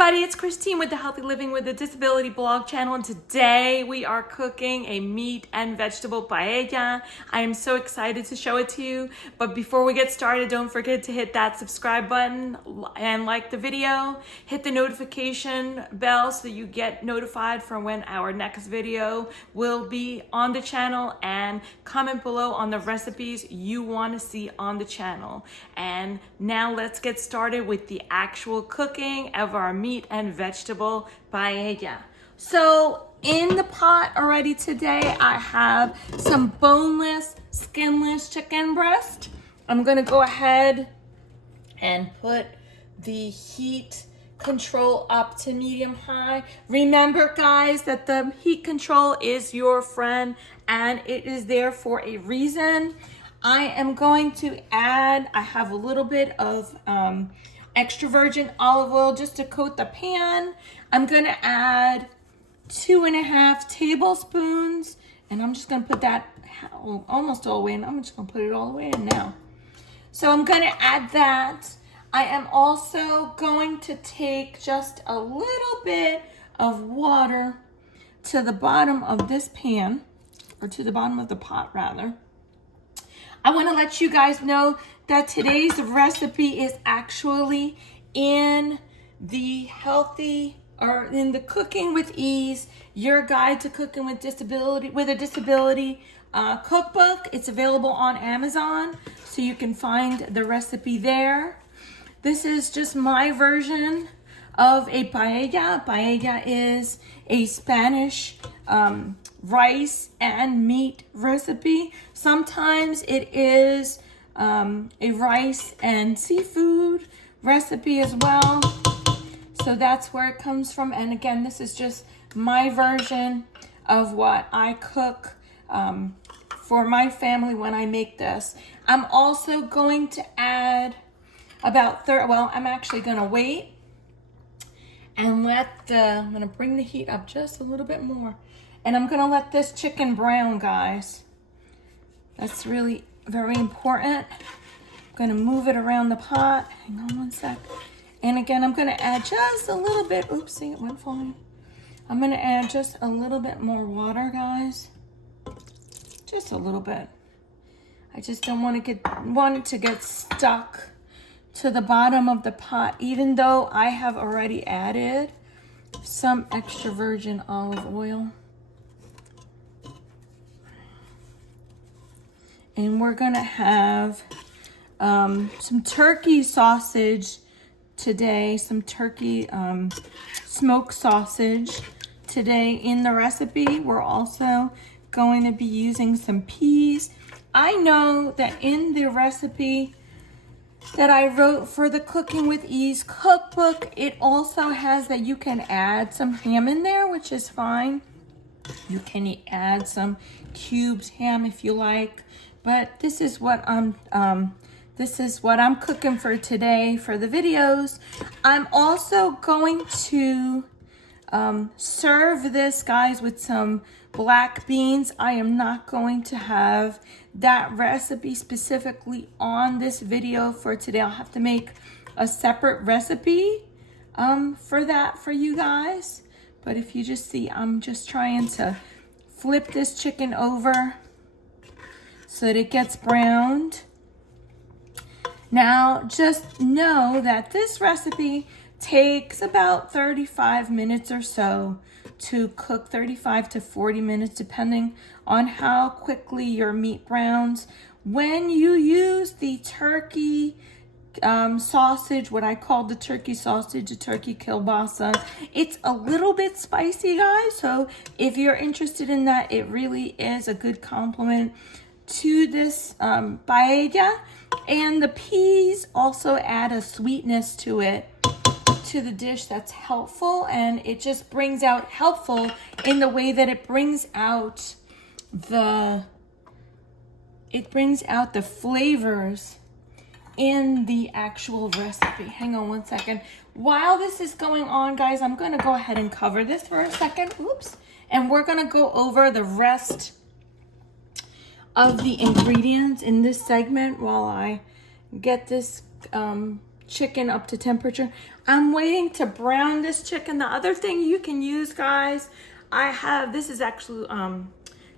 everybody, it's Christine with the Healthy Living with a Disability blog channel, and today we are cooking a meat and vegetable paella. I am so excited to show it to you, but before we get started, don't forget to hit that subscribe button and like the video. Hit the notification bell so you get notified for when our next video will be on the channel, and comment below on the recipes you want to see on the channel. And now let's get started with the actual cooking of our meat and vegetable paella. So in the pot already today, I have some boneless, skinless chicken breast. I'm gonna go ahead and put the heat control up to medium high. Remember guys that the heat control is your friend and it is there for a reason. I am going to add, I have a little bit of extra virgin olive oil just to coat the pan. I'm gonna add 2.5 tablespoons, and I'm just gonna put that almost all the way in. I'm just gonna put it all the way in now. So I'm gonna add that. I am also going to take just a little bit of water to the bottom of this pan, or to the bottom of the pot rather. I want to let you guys know that today's recipe is actually in the in the Cooking with Ease, your guide to cooking with a disability cookbook. It's available on Amazon, so you can find the recipe there. This is just my version of a paella. Paella is a Spanish rice and meat recipe. Sometimes it is a rice and seafood recipe as well. So that's where it comes from. And again, this is just my version of what I cook for my family when I make this. I'm also going to add about I'm actually gonna wait and I'm gonna bring the heat up just a little bit more. And I'm gonna let this chicken brown, guys. That's really very important. I'm gonna move it around the pot. Hang on one sec. And again, I'm gonna add just a little bit. Oopsie, it went flying. I'm gonna add just a little bit more water, guys. Just a little bit. I just don't want it to get stuck to the bottom of the pot, even though I have already added some extra virgin olive oil. And we're gonna have some turkey sausage today, some turkey smoked sausage today in the recipe. We're also going to be using some peas. I know that in the recipe that I wrote for the Cooking with Ease cookbook, it also has that you can add some ham in there, which is fine. You can add some cubed ham if you like, but this is what I'm cooking for today for the videos. I'm also going to serve this, guys, with some black beans. I am not going to have that recipe specifically on this video for today. I'll have to make a separate recipe for that for you guys. But if you just see, I'm just trying to flip this chicken over so that it gets browned. Now, just know that this recipe takes about 35 minutes or so to cook, 35 to 40 minutes, depending on how quickly your meat browns. When you use the turkey sausage, what I call the turkey sausage, the turkey kielbasa, it's a little bit spicy, guys. So if you're interested in that, it really is a good complement to this paella. And the peas also add a sweetness to it, to the dish, that's helpful, and it just brings out helpful in the way that it brings out the flavors in the actual recipe. Hang on one second. While this is going on, guys, I'm gonna go ahead and cover this for a second. Oops. And we're gonna go over the rest of the ingredients in this segment while I get this chicken up to temperature. I'm waiting to brown this chicken. The other thing you can use, guys, this is actually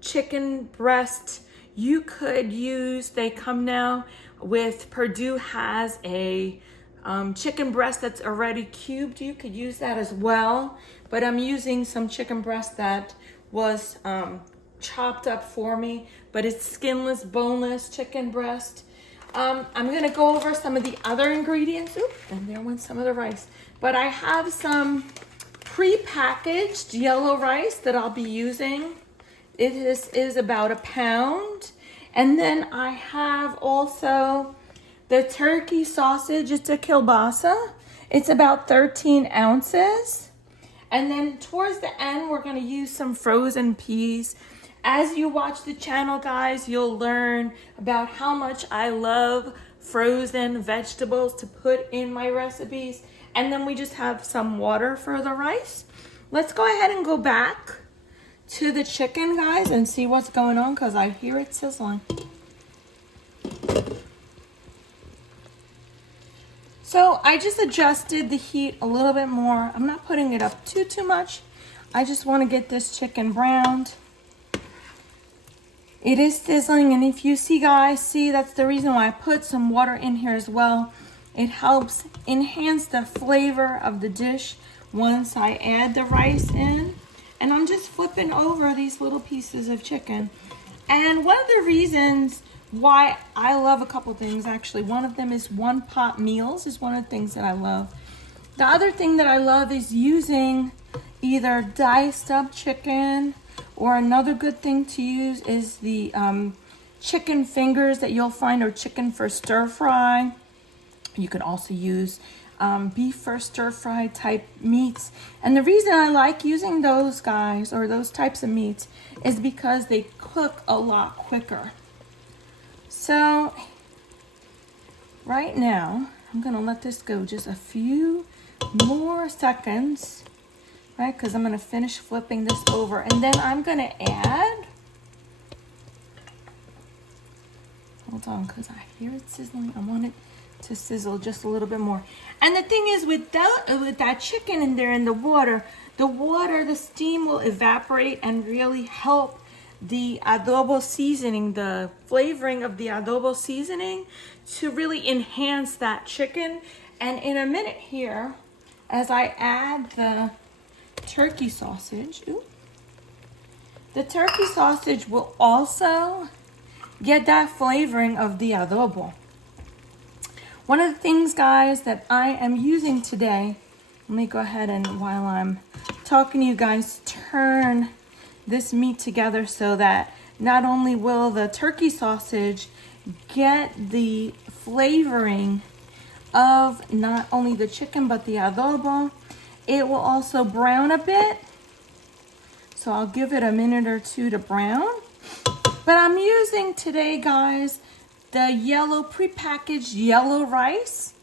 chicken breast. You could use, they come now with, Purdue has a chicken breast that's already cubed. You could use that as well, but I'm using some chicken breast that was chopped up for me, but it's skinless, boneless chicken breast. I'm gonna go over some of the other ingredients. Oop, and there went some of the rice. But I have some pre-packaged yellow rice that I'll be using. It is about a pound. And then I have also the turkey sausage. It's a kielbasa. It's about 13 ounces. And then towards the end, we're gonna use some frozen peas. As you watch the channel, guys, you'll learn about how much I love frozen vegetables to put in my recipes. And then we just have some water for the rice. Let's go ahead and go back to the chicken, guys, and see what's going on, because I hear it sizzling. So I just adjusted the heat a little bit more. I'm not putting it up too much. I just want to get this chicken browned. It is sizzling, and if you see, guys, that's the reason why I put some water in here as well. It helps enhance the flavor of the dish once I add the rice in. And I'm just flipping over these little pieces of chicken. And one of the reasons why I love a couple things, actually, one of them is one pot meals is one of the things that I love. The other thing that I love is using either diced up chicken, or another good thing to use is the chicken fingers that you'll find, or chicken for stir fry. You could also use beef for stir fry type meats. And the reason I like using those, guys, or those types of meats, is because they cook a lot quicker. So right now, I'm gonna let this go just a few more seconds. Right, because I'm going to finish flipping this over. And then I'm going to add, hold on, because I hear it sizzling. I want it to sizzle just a little bit more. And the thing is, with that chicken in there in the water, the steam will evaporate and really help the adobo seasoning, the flavoring of the adobo seasoning, to really enhance that chicken. And in a minute here, as I add the turkey sausage, the turkey sausage will also get that flavoring of the adobo. One of the things, guys, that I am using today, let me go ahead and, while I'm talking to you guys, turn this meat together so that not only will the turkey sausage get the flavoring of not only the chicken but the adobo, it will also brown a bit. So I'll give it a minute or two to brown. But I'm using today, guys, the yellow, prepackaged yellow rice.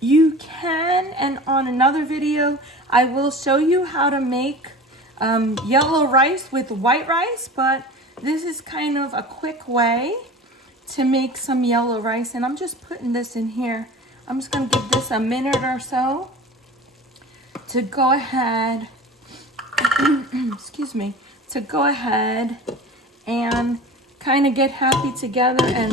You can, and on another video, I will show you how to make yellow rice with white rice, but this is kind of a quick way to make some yellow rice. And I'm just putting this in here. I'm just gonna give this a minute or so to go ahead, excuse me, to go ahead and kind of get happy together, and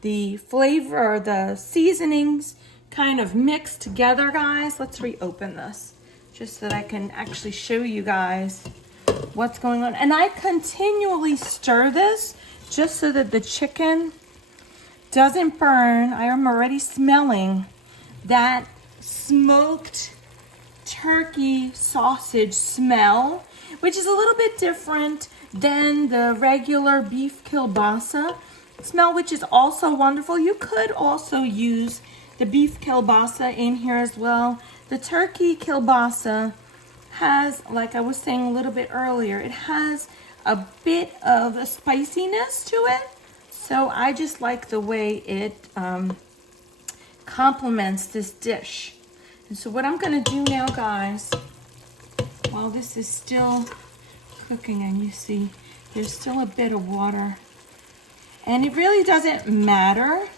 the flavor or the seasonings kind of mix together, guys. Let's reopen this just so that I can actually show you guys what's going on. And I continually stir this just so that the chicken doesn't burn. I am already smelling that smoked turkey sausage smell, which is a little bit different than the regular beef kielbasa smell, which is also wonderful. You could also use the beef kielbasa in here as well. The turkey kielbasa has, like I was saying a little bit earlier, it has a bit of a spiciness to it. So I just like the way it complements this dish. And so what I'm gonna do now, guys, while this is still cooking, and you see there's still a bit of water, and it really doesn't matter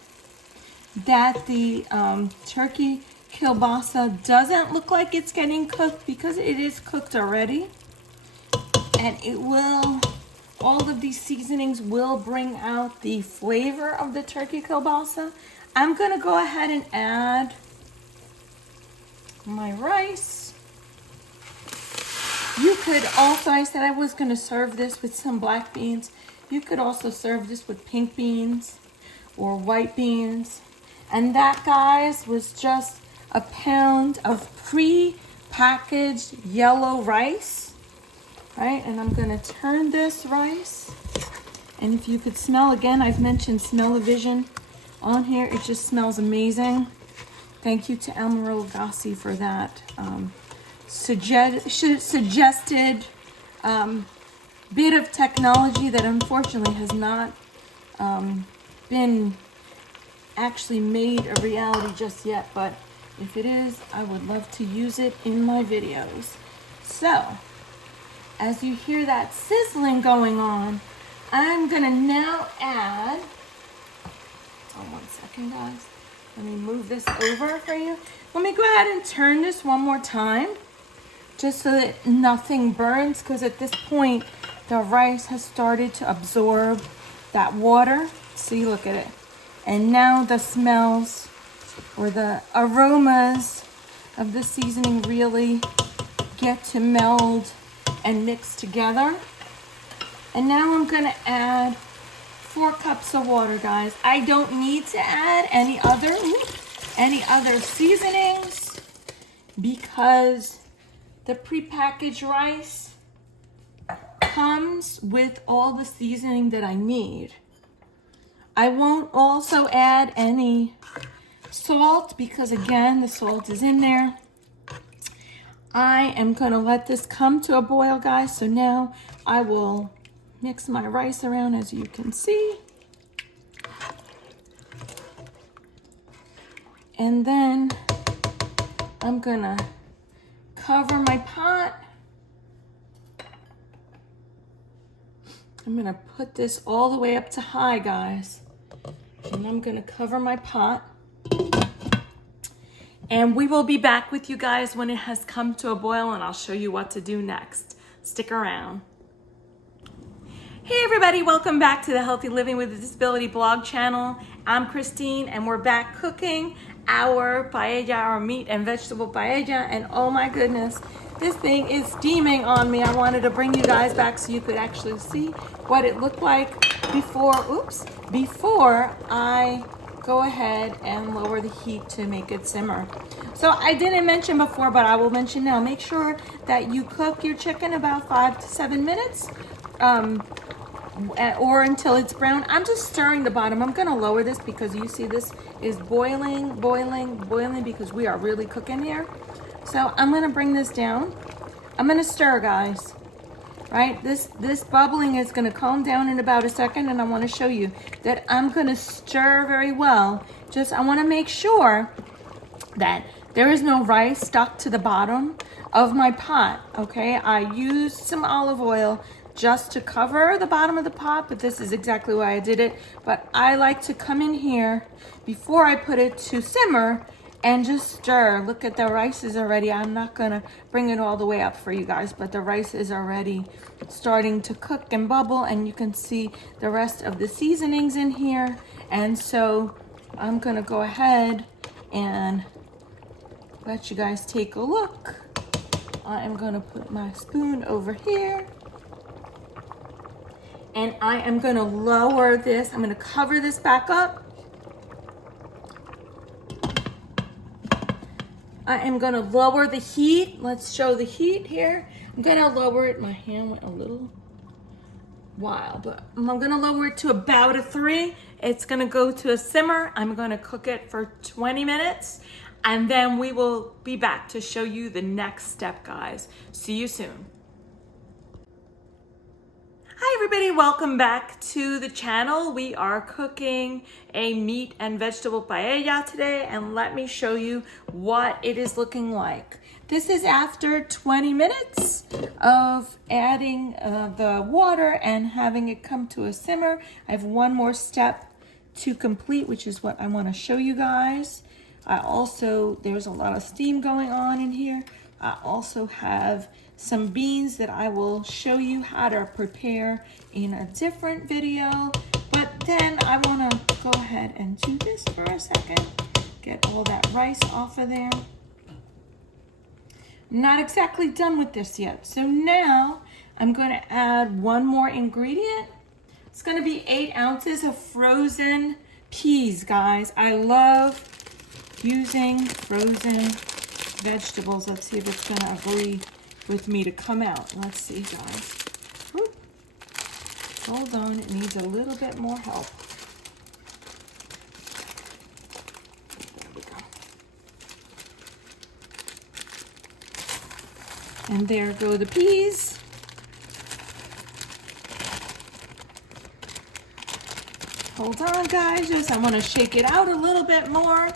that the turkey kielbasa doesn't look like it's getting cooked because it is cooked already. And it will, all of these seasonings will bring out the flavor of the turkey kielbasa. I'm gonna go ahead and add my rice. You could also, I said I was gonna serve this with some black beans. You could also serve this with pink beans or white beans. And that, guys, was just a pound of pre-packaged yellow rice. Right, and I'm gonna turn this rice. And if you could smell, again, I've mentioned smell-o-vision on here. It just smells amazing. Thank you to Amarillo Gassi for that suggested bit of technology that unfortunately has not been actually made a reality just yet. But if it is, I would love to use it in my videos. So, as you hear that sizzling going on, I'm gonna now add, hold on 1 second, guys. Let me move this over for you. Let me go ahead and turn this one more time, just so that nothing burns, because at this point, the rice has started to absorb that water. See, look at it. And now the smells or the aromas of the seasoning really get to meld and mix together. And now I'm gonna add 4 cups of water, guys. I don't need to add any other seasonings because the prepackaged rice comes with all the seasoning that I need. I won't also add any salt because, again, the salt is in there. I am gonna let this come to a boil, guys. So now I will mix my rice around, as you can see. And then I'm gonna cover my pot. I'm gonna put this all the way up to high, guys. And I'm gonna cover my pot. And we will be back with you guys when it has come to a boil, and I'll show you what to do next. Stick around. Hey everybody, welcome back to the Healthy Living with a Disability blog channel. I'm Christine, and we're back cooking our paella, our meat and vegetable paella. And oh my goodness, this thing is steaming on me. I wanted to bring you guys back so you could actually see what it looked like before I go ahead and lower the heat to make it simmer. So I didn't mention before, but I will mention now. Make sure that you cook your chicken about 5 to 7 minutes, or until it's brown. I'm just stirring the bottom. I'm gonna lower this because you see this is boiling because we are really cooking here. So I'm gonna bring this down. I'm gonna stir, guys. Right, this bubbling is gonna calm down in about a second, and I wanna show you that I'm gonna stir very well. I wanna make sure that there is no rice stuck to the bottom of my pot, okay? I used some olive oil just to cover the bottom of the pot, but this is exactly why I did it. But I like to come in here before I put it to simmer and just stir. Look at the rice is already, I'm not gonna bring it all the way up for you guys, but the rice is already starting to cook and bubble, and you can see the rest of the seasonings in here. And so I'm gonna go ahead and let you guys take a look. I am gonna put my spoon over here. And I am gonna lower this. I'm gonna cover this back up. I am gonna lower the heat. Let's show the heat here. I'm gonna lower it. My hand went a little wild, but I'm gonna lower it to about a 3. It's gonna go to a simmer. I'm gonna cook it for 20 minutes, and then we will be back to show you the next step, guys. See you soon. Hi everybody, welcome back to the channel. We are cooking a meat and vegetable paella today, and let me show you what it is looking like. This is after 20 minutes of adding the water and having it come to a simmer. I have one more step to complete, which is what I want to show you guys. There's a lot of steam going on in here. I also have some beans that I will show you how to prepare in a different video. But then I want to go ahead and do this for a second. Get all that rice off of there. I'm not exactly done with this yet. So now I'm going to add one more ingredient. It's going to be 8 ounces of frozen peas, guys. I love using frozen vegetables. Let's see if it's going to agree with me to come out. Let's see, guys. Whoop. Hold on, it needs a little bit more help. There we go. And there go the peas. Hold on, guys, I want to shake it out a little bit more.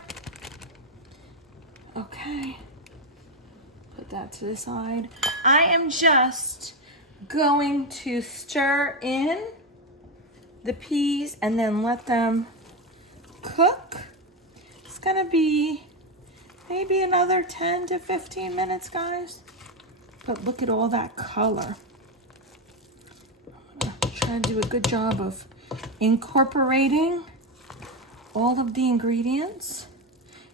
Okay. Put that to the side. I am just going to stir in the peas and then let them cook. It's gonna be maybe another 10 to 15 minutes, guys. But look at all that color. I'm gonna try to do a good job of incorporating all of the ingredients.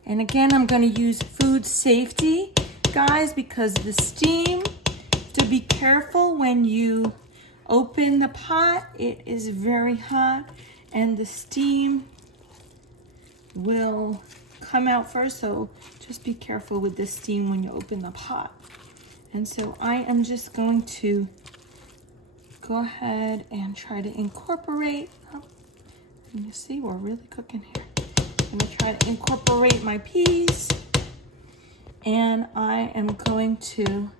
And again, I'm going to use food safety, guys, because the steam, to be careful when you open the pot. It is very hot and the steam will come out first, so just be careful with the steam when you open the pot. And so I am just going to go ahead and try to incorporate. You see, we're really cooking here. I'm gonna try to incorporate my peas, and I am going to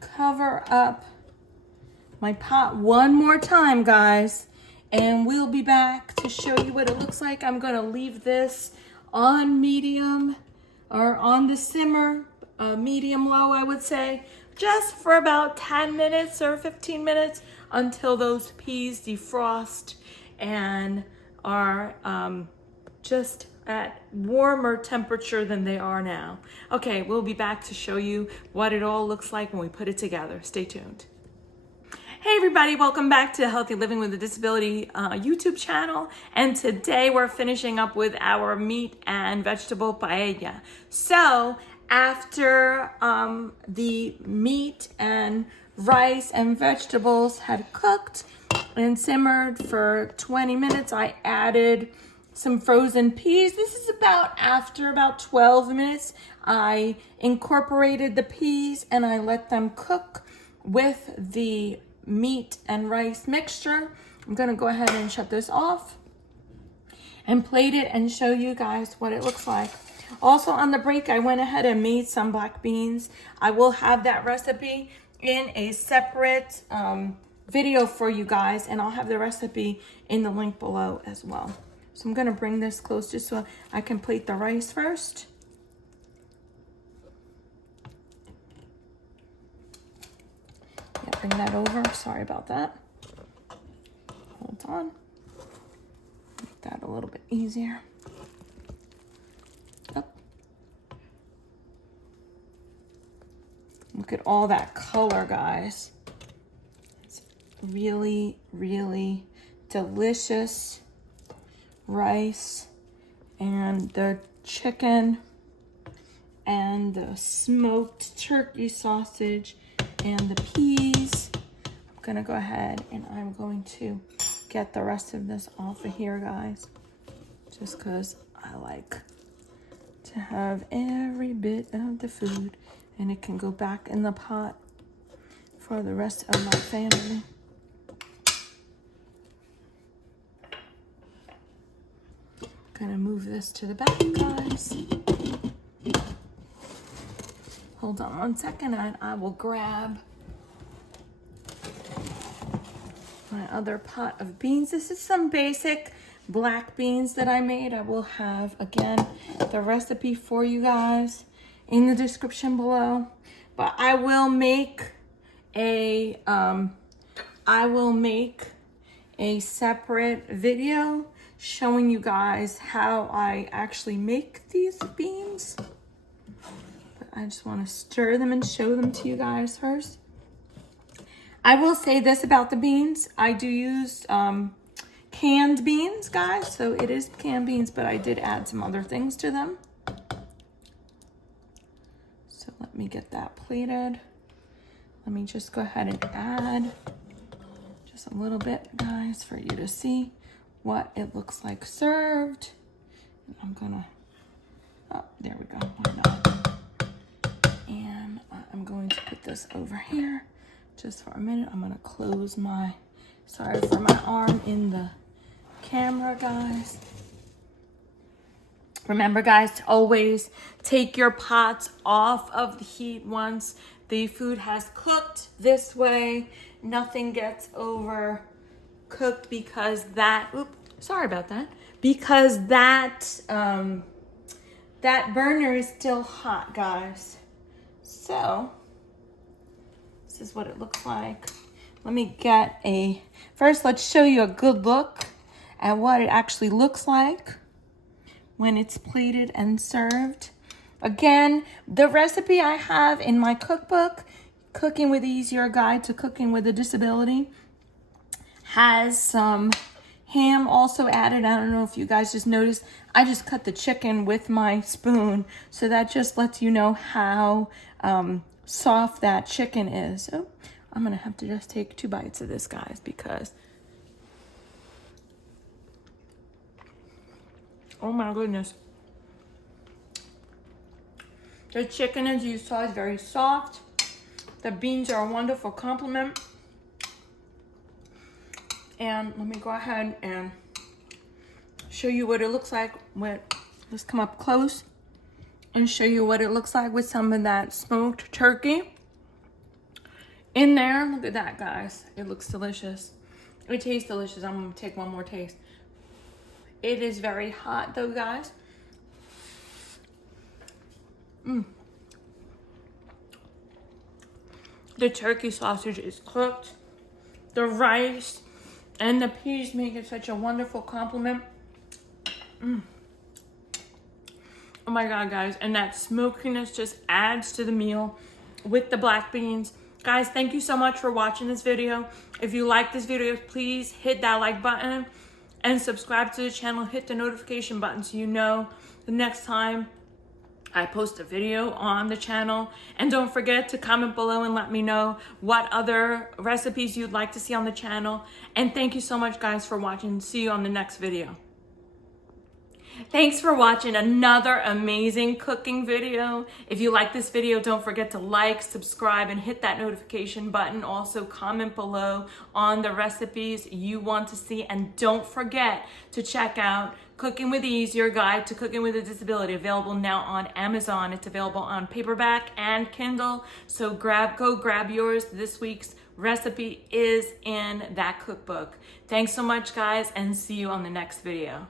cover up my pot one more time, guys, and we'll be back to show you what it looks like. I'm gonna leave this on medium, or on the simmer, medium low, I would say, just for about 10 minutes or 15 minutes until those peas defrost and are just at warmer temperature than they are now. Okay, we'll be back to show you what it all looks like when we put it together. Stay tuned. Hey everybody, welcome back to Healthy Living with a Disability YouTube channel. And today we're finishing up with our meat and vegetable paella. So after the meat and rice and vegetables had cooked and simmered for 20 minutes, I added some frozen peas. This is after about 12 minutes. I incorporated the peas and I let them cook with the meat and rice mixture. I'm gonna go ahead and shut this off and plate it and show you guys what it looks like. Also on the break, I went ahead and made some black beans. I will have that recipe in a separate video for you guys, and I'll have the recipe in the link below as well. So I'm gonna bring this close just so I can plate the rice first. Yeah, bring that over, sorry about that. Hold on, make that a little bit easier. Up. Look at all that color, guys. It's really, really delicious rice and the chicken and the smoked turkey sausage and the peas. I'm gonna go ahead and I'm going to get the rest of this off of here, guys, just because I like to have every bit of the food and it can go back in the pot for the rest of my family. Gonna move this to the back, guys. Hold on one second and I will grab my other pot of beans. This is some basic black beans that I made. I will have, again, the recipe for you guys in the description below. But I will make a separate video showing you guys how I actually make these beans. But I just want to stir them and show them to you guys first. I will say this about the beans. I do use canned beans, guys. So it is canned beans, but I did add some other things to them. So let me get that plated. Let me just go ahead and add just a little bit, guys, for you to see what it looks like served. And I'm gonna, oh, there we go, why not? And I'm going to put this over here just for a minute. I'm gonna close my, sorry for my arm in the camera, guys. Remember, guys, to always take your pots off of the heat once the food has cooked. This way, nothing gets overcooked because that, oops, sorry about that. Because that, that burner is still hot, guys. So, this is what it looks like. Let me get first let's show you a good look at what it actually looks like when it's plated and served. Again, the recipe I have in my cookbook, Cooking with Ease, Your Guide to Cooking with a Disability, has some ham also added. I don't know if you guys just noticed, I just cut the chicken with my spoon. So that just lets you know how soft that chicken is. Oh, I'm gonna have to just take 2 bites of this, guys, because, oh my goodness. The chicken, as you saw, is very soft. The beans are a wonderful complement. And let me go ahead and show you what it looks like with, let's come up close and show you what it looks like with some of that smoked turkey in there. Look at that, guys. It looks delicious. It tastes delicious. I'm gonna take one more taste. It is very hot though, guys. The turkey sausage is cooked. The rice and the peas make it such a wonderful complement. Oh my God, guys. And that smokiness just adds to the meal with the black beans. Guys, thank you so much for watching this video. If you like this video, please hit that like button and subscribe to the channel. Hit the notification button so you know the next time I post a video on the channel. And don't forget to comment below and let me know what other recipes you'd like to see on the channel. And thank you so much, guys, for watching. See you on the next video. Thanks for watching another amazing cooking video. If you like this video, don't forget to like, subscribe, and hit that notification button. Also, comment below on the recipes you want to see. And don't forget to check out Cooking with Ease, Your Guide to Cooking with a Disability, available now on Amazon. It's available on paperback and Kindle. So go grab yours. This week's recipe is in that cookbook. Thanks so much, guys, and see you on the next video.